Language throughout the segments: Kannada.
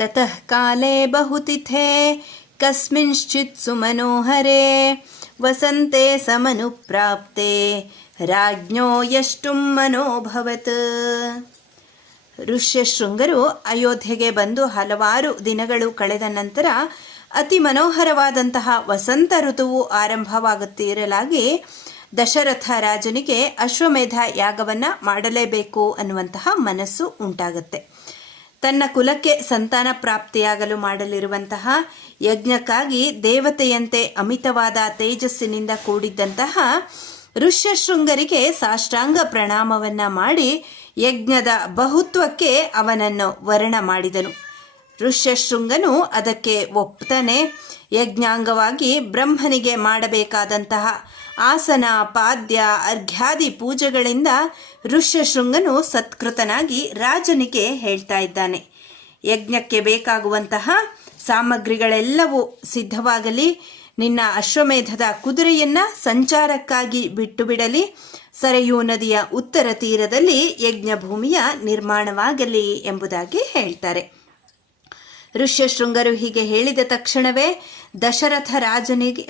ತತಃ ಕಾಲೇ ಬಹುತಿಥೆ ಕಸ್ಮಿಂಶ್ಚಿತ್ ಸುಮನೋಹರೆ ವಸಂತೆ ಸಮನುಪ್ರಾಪ್ತೆ ರಾಜ್ಞೋ ಯಷ್ಟುಂ ಮನೋಭವತ್. ಋಷ್ಯಶೃಂಗರು ಅಯೋಧ್ಯೆಗೆ ಬಂದು ಹಲವಾರು ದಿನಗಳು ಕಳೆದ ನಂತರ ಅತಿ ಮನೋಹರವಾದಂತಹ ವಸಂತ ಋತುವು ಆರಂಭವಾಗುತ್ತಿರಲಾಗಿ ದಶರಥ ರಾಜನಿಗೆ ಅಶ್ವಮೇಧ ಯಾಗವನ್ನು ಮಾಡಲೇಬೇಕು ಅನ್ನುವಂತಹ ಮನಸ್ಸು ಉಂಟಾಗುತ್ತೆ. ತನ್ನ ಕುಲಕ್ಕೆ ಸಂತಾನ ಪ್ರಾಪ್ತಿಯಾಗಲು ಮಾಡಲಿರುವಂತಹ ಯಜ್ಞಕ್ಕಾಗಿ ದೇವತೆಯಂತೆ ಅಮಿತವಾದ ತೇಜಸ್ಸಿನಿಂದ ಕೂಡಿದ್ದಂತಹ ಋಷ್ಯಶೃಂಗರಿಗೆ ಸಾಷ್ಟಾಂಗ ಪ್ರಣಾಮವನ್ನ ಮಾಡಿ ಯಜ್ಞದ ಬಹುತ್ವಕ್ಕೆ ಅವನನ್ನು ವರ್ಣ ಮಾಡಿದನು. ಋಷ್ಯಶೃಂಗನು ಅದಕ್ಕೆ ಒಪ್ತಾನೆ. ಯಜ್ಞಾಂಗವಾಗಿ ಬ್ರಹ್ಮನಿಗೆ ಮಾಡಬೇಕಾದಂತಹ ಆಸನ, ಪಾದ್ಯ, ಅರ್ಘ್ಯಾದಿ ಪೂಜೆಗಳಿಂದ ಋಷ್ಯಶೃಂಗನು ಸತ್ಕೃತನಾಗಿ ರಾಜನಿಗೆ ಹೇಳ್ತಾ ಇದ್ದಾನೆ. ಯಜ್ಞಕ್ಕೆ ಬೇಕಾಗುವಂತಹ ಸಾಮಗ್ರಿಗಳೆಲ್ಲವೂ ಸಿದ್ಧವಾಗಲಿ, ನಿನ್ನ ಅಶ್ವಮೇಧದ ಕುದುರೆಯನ್ನ ಸಂಚಾರಕ್ಕಾಗಿ ಬಿಟ್ಟು ಬಿಡಲಿ, ಸರಯೂ ನದಿಯ ಉತ್ತರ ತೀರದಲ್ಲಿ ಯಜ್ಞಭೂಮಿಯ ನಿರ್ಮಾಣವಾಗಲಿ ಎಂಬುದಾಗಿ ಹೇಳ್ತಾರೆ. ಋಷ್ಯಶೃಂಗರು ಹೀಗೆ ಹೇಳಿದ ತಕ್ಷಣವೇ ದಶರಥ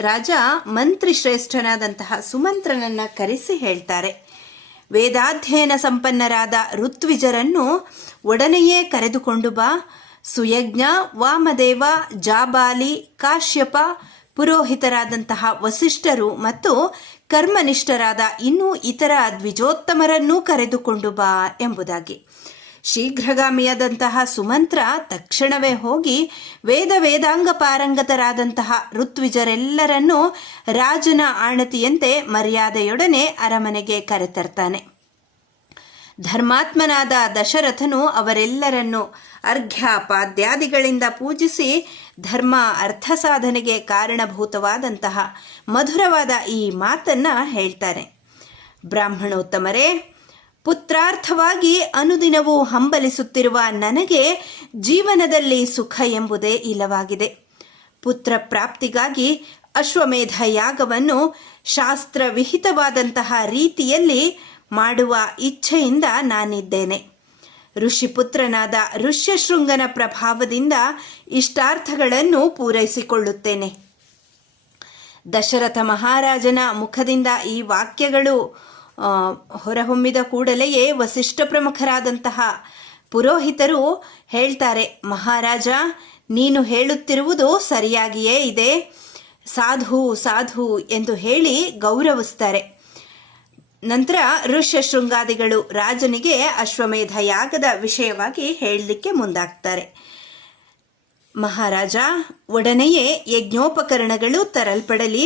ರಾಜ ಮಂತ್ರಿ ಶ್ರೇಷ್ಠನಾದಂತಹ ಸುಮಂತ್ರನನ್ನ ಕರೆಸಿ ಹೇಳ್ತಾರೆ. ವೇದಾಧ್ಯಯನ ಸಂಪನ್ನರಾದ ಋತ್ವಿಜರನ್ನು ಒಡನೆಯೇ ಕರೆದುಕೊಂಡು ಬಾ. ಸುಯಜ್ಞ, ವಾಮದೇವ, ಜಾಬಾಲಿ, ಕಾಶ್ಯಪ, ಪುರೋಹಿತರಾದಂತಹ ವಸಿಷ್ಠರು ಮತ್ತು ಕರ್ಮನಿಷ್ಠರಾದ ಇನ್ನೂ ಇತರ ದ್ವಿಜೋತ್ತಮರನ್ನೂ ಕರೆದುಕೊಂಡು ಬಾ ಎಂಬುದಾಗಿ. ಶೀಘ್ರಗಾಮಿಯಾದಂತಹ ಸುಮಂತ್ರ ತಕ್ಷಣವೇ ಹೋಗಿ ವೇದಾಂಗ ಪಾರಂಗತರಾದಂತಹ ಋತ್ವಿಜರೆಲ್ಲರನ್ನೂ ರಾಜನ ಆಣತಿಯಂತೆ ಮರ್ಯಾದೆಯೊಡನೆ ಅರಮನೆಗೆ ಕರೆತರ್ತಾನೆ. ಧರ್ಮಾತ್ಮನಾದ ದಶರಥನು ಅವರೆಲ್ಲರನ್ನೂ ಅರ್ಘ್ಯ ಪಾದ್ಯಾದಿಗಳಿಂದ ಪೂಜಿಸಿ ಧರ್ಮ ಅರ್ಥ ಸಾಧನೆಗೆ ಕಾರಣಭೂತವಾದಂತಹ ಮಧುರವಾದ ಈ ಮಾತನ್ನ ಹೇಳ್ತಾರೆ. ಬ್ರಾಹ್ಮಣೋತ್ತಮರೇ, ಪುತ್ರಾರ್ಥವಾಗಿ ಅನುದಿನವೂ ಹಂಬಲಿಸುತ್ತಿರುವ ನನಗೆ ಜೀವನದಲ್ಲಿ ಸುಖ ಎಂಬುದೇ ಇಲ್ಲವಾಗಿದೆ. ಪುತ್ರ ಪ್ರಾಪ್ತಿಗಾಗಿ ಅಶ್ವಮೇಧ ಯಾಗವನ್ನು ಶಾಸ್ತ್ರವಿಹಿತವಾದಂತಹ ರೀತಿಯಲ್ಲಿ ಮಾಡುವ ಇಚ್ಛೆಯಿಂದ ನಾನಿದ್ದೇನೆ. ಋಷಿಪುತ್ರನಾದ ಋಷ್ಯಶೃಂಗನ ಪ್ರಭಾವದಿಂದ ಇಷ್ಟಾರ್ಥಗಳನ್ನು ಪೂರೈಸಿಕೊಳ್ಳುತ್ತೇನೆ. ದಶರಥ ಮಹಾರಾಜನ ಮುಖದಿಂದ ಈ ವಾಕ್ಯಗಳು ಹೊರಹೊಮ್ಮಿದ ಕೂಡಲೆಯೇ ವಸಿಷ್ಠ ಪ್ರಮುಖರಾದಂತಹ ಪುರೋಹಿತರು ಹೇಳ್ತಾರೆ, ಮಹಾರಾಜ, ನೀನು ಹೇಳುತ್ತಿರುವುದು ಸರಿಯಾಗಿಯೇ ಇದೆ, ಸಾಧು ಸಾಧು ಎಂದು ಹೇಳಿ ಗೌರವಿಸ್ತಾರೆ. ನಂತರ ಋಷ್ಯಶೃಂಗಾದಿಗಳು ರಾಜನಿಗೆ ಅಶ್ವಮೇಧ ಯಾಗದ ವಿಷಯವಾಗಿ ಹೇಳಲಿಕ್ಕೆ ಮುಂದಾಗ್ತಾರೆ. ಮಹಾರಾಜ, ಒಡನೆಯೇ ಯಜ್ಞೋಪಕರಣಗಳು ತರಲ್ಪಡಲಿ,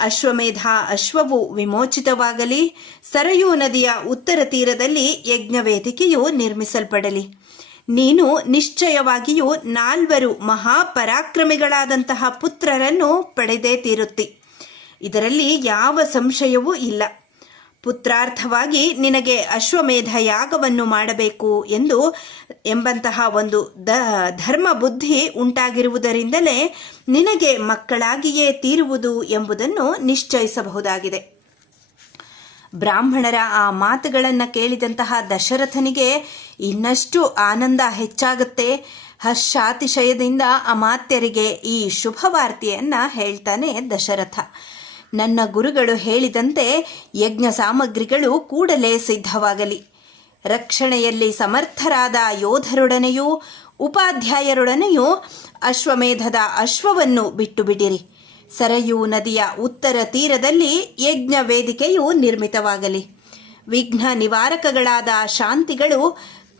ಅಶ್ವಮೇಧ ಅಶ್ವವು ವಿಮೋಚಿತವಾಗಲಿ, ಸರಯೂ ನದಿಯ ಉತ್ತರ ತೀರದಲ್ಲಿ ಯಜ್ಞವೇದಿಕೆಯು ನಿರ್ಮಿಸಲ್ಪಡಲಿ. ನೀನು ನಿಶ್ಚಯವಾಗಿಯೂ 4 ಮಹಾಪರಾಕ್ರಮಿಗಳಾದಂತಹ ಪುತ್ರರನ್ನು ಪಡೆದೇ ತೀರುತ್ತಿ, ಇದರಲ್ಲಿ ಯಾವ ಸಂಶಯವೂ ಇಲ್ಲ. ಪುತ್ರಾರ್ಥವಾಗಿ ನಿನಗೆ ಅಶ್ವಮೇಧ ಯಾಗವನ್ನು ಮಾಡಬೇಕು ಎಂಬಂತಹ ಒಂದು ಧರ್ಮ ಬುದ್ಧಿ ಉಂಟಾಗಿರುವುದರಿಂದಲೇ ನಿನಗೆ ಮಕ್ಕಳಾಗಿಯೇ ತೀರುವುದು ಎಂಬುದನ್ನು ನಿಶ್ಚಯಿಸಬಹುದಾಗಿದೆ. ಬ್ರಾಹ್ಮಣರ ಆ ಮಾತುಗಳನ್ನು ಕೇಳಿದಂತಹ ದಶರಥನಿಗೆ ಇನ್ನಷ್ಟು ಆನಂದ ಹೆಚ್ಚಾಗುತ್ತೆ. ಹರ್ಷಾತಿಶಯದಿಂದ ಅಮಾತ್ಯರಿಗೆ ಈ ಶುಭವಾರ್ತೆಯನ್ನು ಹೇಳ್ತಾನೆ ದಶರಥ. ನನ್ನ ಗುರುಗಳು ಹೇಳಿದಂತೆ ಯಜ್ಞ ಸಾಮಗ್ರಿಗಳು ಕೂಡಲೇ ಸಿದ್ಧವಾಗಲಿ. ರಕ್ಷಣೆಯಲ್ಲಿ ಸಮರ್ಥರಾದ ಯೋಧರೊಡನೆಯೂ ಉಪಾಧ್ಯಾಯರೊಡನೆಯೂ ಅಶ್ವಮೇಧದ ಅಶ್ವವನ್ನು ಬಿಟ್ಟು ಬಿಡಿರಿ. ಸರಯೂ ನದಿಯ ಉತ್ತರ ತೀರದಲ್ಲಿ ಯಜ್ಞ ವೇದಿಕೆಯು ನಿರ್ಮಿತವಾಗಲಿ. ವಿಘ್ನ ನಿವಾರಕಗಳಾದ ಶಾಂತಿಗಳು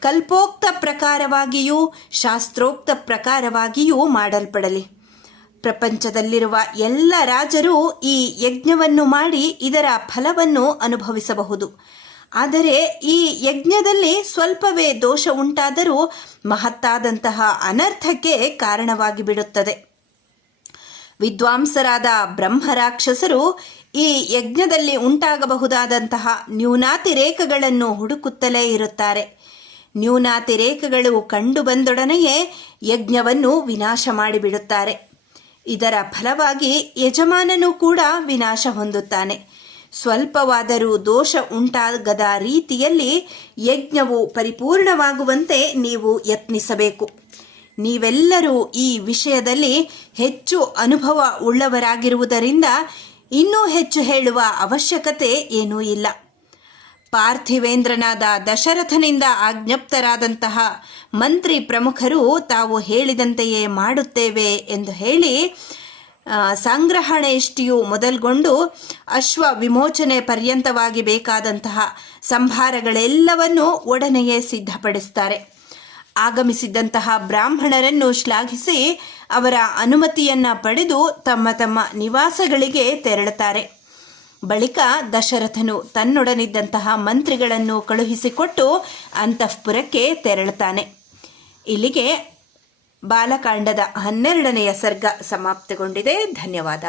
ಕಲ್ಪೋಕ್ತ ಪ್ರಕಾರವಾಗಿಯೂ ಶಾಸ್ತ್ರೋಕ್ತ ಪ್ರಕಾರವಾಗಿಯೂ ಮಾಡಲ್ಪಡಲಿ. ಪ್ರಪಂಚದಲ್ಲಿರುವ ಎಲ್ಲ ರಾಜರು ಈ ಯಜ್ಞವನ್ನು ಮಾಡಿ ಇದರ ಫಲವನ್ನು ಅನುಭವಿಸಬಹುದು. ಆದರೆ ಈ ಯಜ್ಞದಲ್ಲಿ ಸ್ವಲ್ಪವೇ ದೋಷ ಉಂಟಾದರೂ ಮಹತ್ತಾದಂತಹ ಅನರ್ಥಕ್ಕೆ ಕಾರಣವಾಗಿ ಬಿಡುತ್ತದೆ. ವಿದ್ವಾಂಸರಾದ ಬ್ರಹ್ಮರಾಕ್ಷಸರು ಈ ಯಜ್ಞದಲ್ಲಿ ಉಂಟಾಗಬಹುದಾದಂತಹ ನ್ಯೂನಾತಿರೇಕಗಳನ್ನು ಹುಡುಕುತ್ತಲೇ ಇರುತ್ತಾರೆ. ನ್ಯೂನಾತಿರೇಕಗಳು ಕಂಡು ಬಂದೊಡನೆಯೇ ಯಜ್ಞವನ್ನು ವಿನಾಶ ಮಾಡಿಬಿಡುತ್ತಾರೆ. ಇದರ ಫಲವಾಗಿ ಯಜಮಾನನು ಕೂಡ ವಿನಾಶ ಹೊಂದುತ್ತಾನೆ. ಸ್ವಲ್ಪವಾದರೂ ದೋಷ ಉಂಟಾಗದ ರೀತಿಯಲ್ಲಿ ಯಜ್ಞವು ಪರಿಪೂರ್ಣವಾಗುವಂತೆ ನೀವು ಯತ್ನಿಸಬೇಕು. ನೀವೆಲ್ಲರೂ ಈ ವಿಷಯದಲ್ಲಿ ಹೆಚ್ಚು ಅನುಭವ ಉಳ್ಳವರಾಗಿರುವುದರಿಂದ ಇನ್ನೂ ಹೆಚ್ಚು ಹೇಳುವ ಅವಶ್ಯಕತೆ ಏನೂ ಇಲ್ಲ. ಪಾರ್ಥಿವೇಂದ್ರನಾದ ದಶರಥನಿಂದ ಆಜ್ಞಪ್ತರಾದಂತಹ ಮಂತ್ರಿ ಪ್ರಮುಖರು ತಾವು ಹೇಳಿದಂತೆಯೇ ಮಾಡುತ್ತೇವೆ ಎಂದು ಹೇಳಿ ಸಂಗ್ರಹಣೆಯಷ್ಟಿಯೂ ಮೊದಲ್ಗೊಂಡು ಅಶ್ವ ವಿಮೋಚನೆ ಪರ್ಯಂತವಾಗಿ ಬೇಕಾದಂತಹ ಸಂಭಾರಗಳೆಲ್ಲವನ್ನೂ ಒಡನೆಯೇ ಸಿದ್ಧಪಡಿಸ್ತಾರೆ. ಆಗಮಿಸಿದ್ದಂತಹ ಬ್ರಾಹ್ಮಣರನ್ನು ಶ್ಲಾಘಿಸಿ ಅವರ ಅನುಮತಿಯನ್ನು ಪಡೆದು ತಮ್ಮ ತಮ್ಮ ನಿವಾಸಗಳಿಗೆ ತೆರಳುತ್ತಾರೆ. ಬಳಿಕ ದಶರಥನು ತನ್ನೊಡನಿದ್ದಂತಹ ಮಂತ್ರಿಗಳನ್ನು ಕಳುಹಿಸಿಕೊಟ್ಟು ಅಂತಃಪುರಕ್ಕೆ ತೆರಳುತ್ತಾನೆ. ಇಲ್ಲಿಗೆ ಬಾಲಕಾಂಡದ 12ನೆಯ ಸರ್ಗ ಸಮಾಪ್ತಿಗೊಂಡಿದೆ. ಧನ್ಯವಾದ.